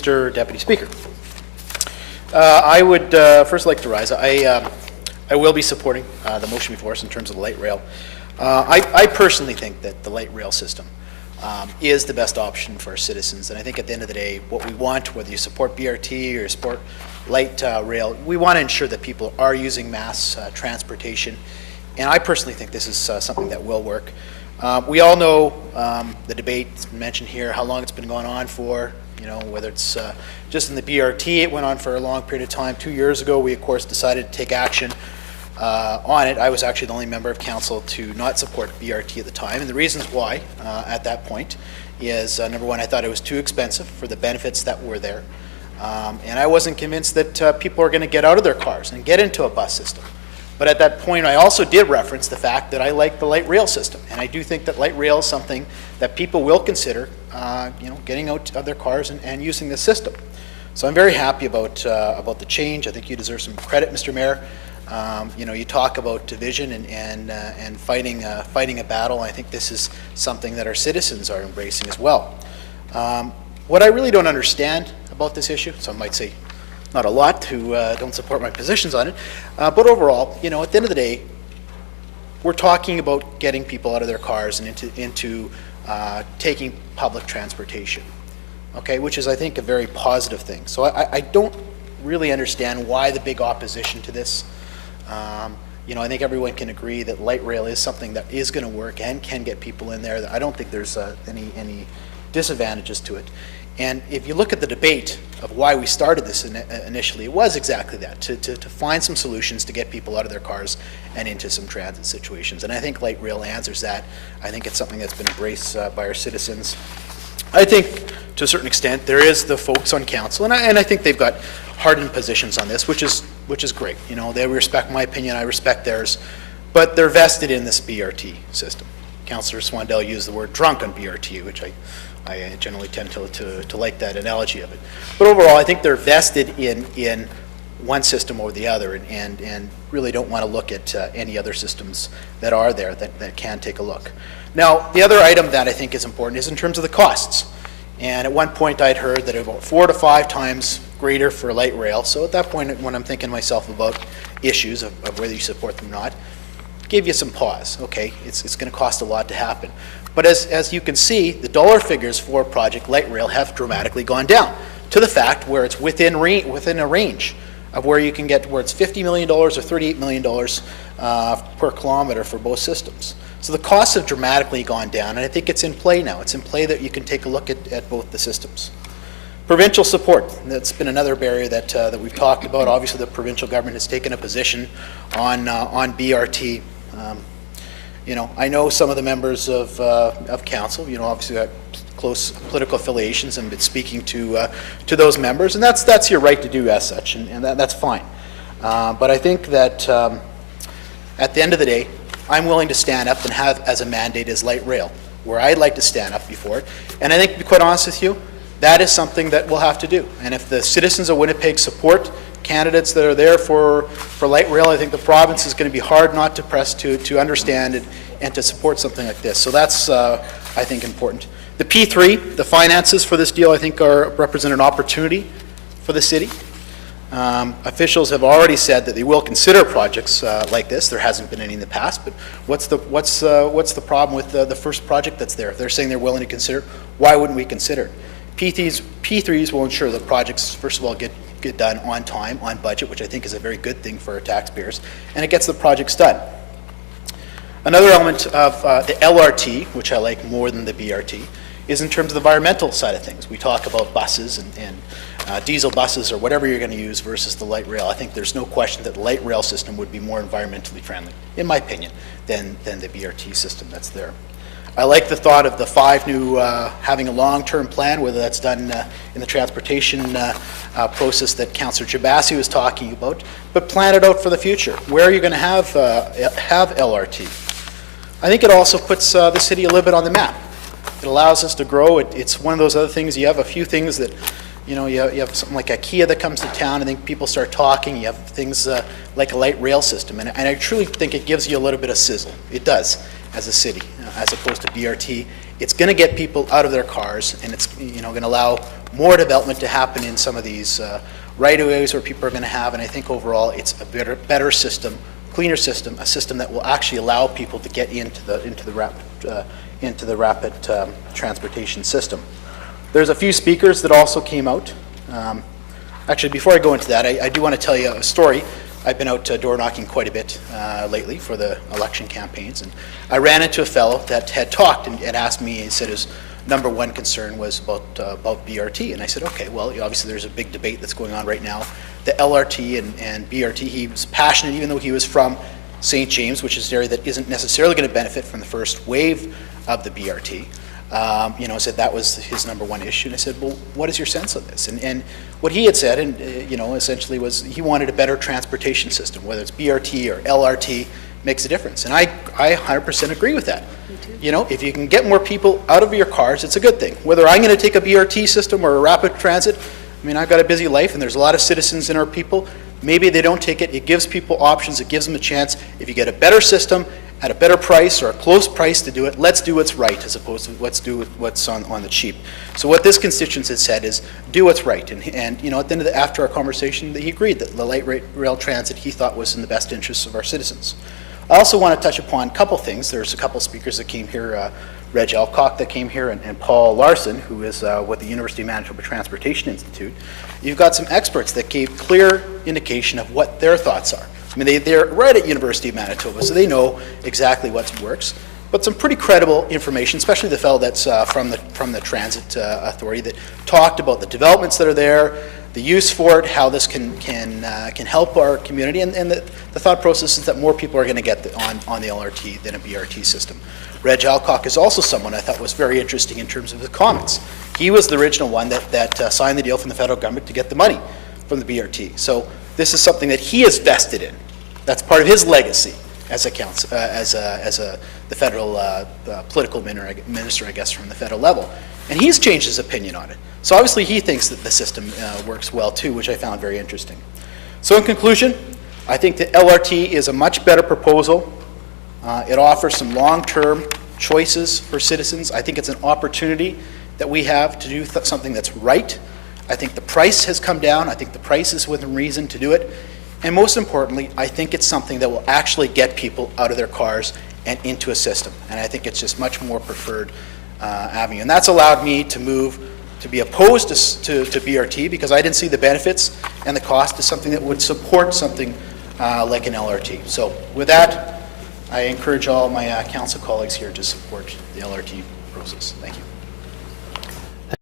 Mr. Deputy Speaker. I would first like to rise. I will be supporting the motion before us in terms of the light rail. I personally think that the light rail system is the best option for our citizens, and I think at the end of the day, what we want, whether you support BRT or support light rail, we want to ensure that people are using mass transportation, and I personally think this is something that will work. We all know the debate mentioned here, how long it's been going on for, whether it's just in the BRT, it went on for a long period of time. 2 years ago, we of course decided to take action on it. I was actually the only member of council to not support BRT at the time, and the reasons why at that point is, number one, I thought it was too expensive for the benefits that were there, and I wasn't convinced that people are going to get out of their cars and get into a bus system. But at that point, I also did reference the fact that I like the light rail system, and I do think that light rail is something that people will consider, getting out of their cars and using this system. So I'm very happy about the change. I think you deserve some credit, Mr. Mayor. You talk about division and fighting a battle. I think this is something that our citizens are embracing as well. What I really don't understand about this issue, some might say not a lot who don't support my positions on it, but overall, at the end of the day, we're talking about getting people out of their cars and into taking public transportation, okay, which is, I think, a very positive thing. So I don't really understand why the big opposition to this. I think everyone can agree that light rail is something that is going to work and can get people in there. I don't think there's any disadvantages to it. And if you look at the debate of why we started this initially, it was exactly that, to find some solutions to get people out of their cars and into some transit situations. And I think light rail answers that. I think it's something that's been embraced by our citizens. I think, to a certain extent, there is the folks on council, and I think they've got hardened positions on this, which is great. They respect my opinion, I respect theirs, but they're vested in this BRT system. Councillor Swandell used the word drunk on BRT, which I generally tend to like that analogy of it. But overall, I think they're vested in one system over the other, and really don't want to look at any other systems that are there that can take a look. Now, the other item that I think is important is in terms of the costs. And at one point I'd heard that about 4 to 5 times greater for light rail. So at that point, when I'm thinking to myself about issues of whether you support them or not, gave you some pause. Okay, it's going to cost a lot to happen. But as you can see, the dollar figures for Project Light Rail have dramatically gone down to the fact where it's within a range of where you can get, where it's $50 million or $38 million per kilometer for both systems. So the costs have dramatically gone down, and I think it's in play now. It's in play that you can take a look at both the systems. Provincial support, that's been another barrier that we've talked about. Obviously, the provincial government has taken a position on BRT. I know some of the members of council, obviously got close political affiliations and been speaking to those members, and that's your right to do as such, and that's fine. But I think that at the end of the day, I'm willing to stand up and have as a mandate as light rail, where I'd like to stand up before it. And I think, to be quite honest with you, that is something that we'll have to do. And if the citizens of Winnipeg support candidates that are there for light rail, I think the province is going to be hard not to press to understand and to support something like this. So that's, I think, important. The P3, the finances for this deal, I think represent an opportunity for the city. Officials have already said that they will consider projects like this. There hasn't been any in the past, but what's the problem with the first project that's there? If they're saying they're willing to consider, why wouldn't we consider it? P3s will ensure that projects, first of all, get done on time, on budget, which I think is a very good thing for our taxpayers, and it gets the projects done. Another element of the LRT, which I like more than the BRT, is in terms of the environmental side of things. We talk about buses and diesel buses or whatever you're going to use versus the light rail. I think there's no question that the light rail system would be more environmentally friendly, in my opinion, than the BRT system that's there. I like the thought of the 5 new, having a long-term plan, whether that's done in the transportation process that Councillor Jabassi was talking about, but plan it out for the future. Where are you going to have LRT? I think it also puts the city a little bit on the map. It allows us to grow. It's one of those other things. You have a few things that, you have something like IKEA that comes to town. I think people start talking. You have things like a light rail system. And I truly think it gives you a little bit of sizzle. It does, as a city, as opposed to BRT. It's going to get people out of their cars, and it's going to allow more development to happen in some of these right-of-ways where people are going to have, and I think overall it's a better system, cleaner system, a system that will actually allow people to get into the rapid transportation system. There's a few speakers that also came out. Actually, before I go into that, I do want to tell you a story. I've been out door knocking quite a bit lately for the election campaigns, and I ran into a fellow that had talked and asked me, he said his number one concern was about BRT, and I said, okay, well, obviously there's a big debate that's going on right now, the LRT and BRT. He was passionate, even though he was from St. James, which is an area that isn't necessarily going to benefit from the first wave of the BRT. Said that was his number one issue. And I said, well, what is your sense of this? And what he had said, and essentially was he wanted a better transportation system, whether it's BRT or LRT, makes a difference. And I 100% agree with that. If you can get more people out of your cars, it's a good thing. Whether I'm going to take a BRT system or a rapid transit, I mean, I've got a busy life, and there's a lot of citizens in our people. Maybe they don't take it. It gives people options. It gives them a chance. If you get a better system at a better price or a close price to do it, let's do what's right as opposed to let's do what's on the cheap. So what this constituency has said is do what's right. And at the end of after our conversation, he agreed that the light rail transit he thought was in the best interests of our citizens. I also want to touch upon a couple things. There's a couple speakers that came here, Reg Alcock that came here, and Paul Larson, who is with the University of Manitoba Transportation Institute. You've got some experts that gave clear indication of what their thoughts are. I mean, they're right at University of Manitoba, so they know exactly what works. But some pretty credible information, especially the fellow that's from the Transit Authority that talked about the developments that are there, the use for it, how this can help our community, and the thought process is that more people are going to get on the LRT than a BRT system. Reg Alcock is also someone I thought was very interesting in terms of his comments. He was the original one that signed the deal from the federal government to get the money from the BRT. So this is something that he is vested in. That's part of his legacy as a the federal political minister, I guess, from the federal level. And he's changed his opinion on it. So obviously he thinks that the system works well too, which I found very interesting. So in conclusion, I think the LRT is a much better proposal. It offers some long-term choices for citizens. I think it's an opportunity that we have to do something that's right. I think the price has come down. I think the price is within reason to do it. And most importantly, I think it's something that will actually get people out of their cars and into a system. And I think it's just much more preferred avenue. And that's allowed me to move to be opposed to BRT because I didn't see the benefits and the cost as something that would support something like an LRT. So with that, I encourage all my council colleagues here to support the LRT process. Thank you.